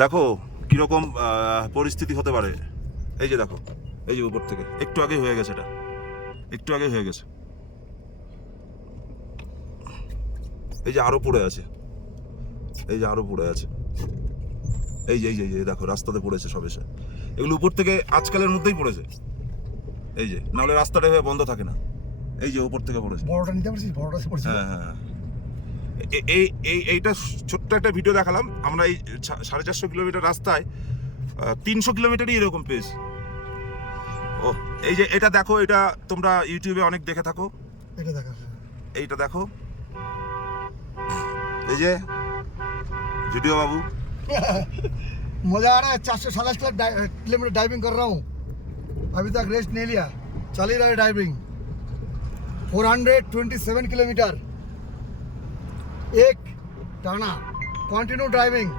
দেখো কিরকম পরিস্থিতি হতে পারে। এই যে দেখো, এই যে উপর থেকে একটু আগে হয়ে গেছে, এটা একটু আগে হয়ে গেছে। এই যে আরো পড়ে আছে, এই যে আরো পড়ে আছে, এই যে দেখো রাস্তাতে পড়েছে সব এসে। এগুলো উপর থেকে আজকালের মধ্যেই পড়েছে, এই যে, নাহলে রাস্তাটা এভাবে বন্ধ থাকে না। এই যে উপর থেকে পড়েছে। বড়টা নিতে পারছিস? বড়টা পড়ছে। হ্যাঁ হ্যাঁ, এইটা ছোট্ট একটা ভিডিও দেখালাম। আমরা এই 450 কিলোমিটার রাস্তায় 300 কিলোমিটারই এরকম পেস। ও এই যে এটা দেখো, এটা তোমরা ইউটিউবে অনেক দেখে থাকো। এটা দেখা। এইটা দেখো, এই যে ভিডিও বাবু। मजा आ रहा है। 427 किलोमीटर ड्राइविंग कर रहा हूँ, अभी तक रेस्ट नहीं लिया, चल ही रहा है ड्राइविंग। 427 किलोमीटर एक टाना, कंटिन्यू ड्राइविंग।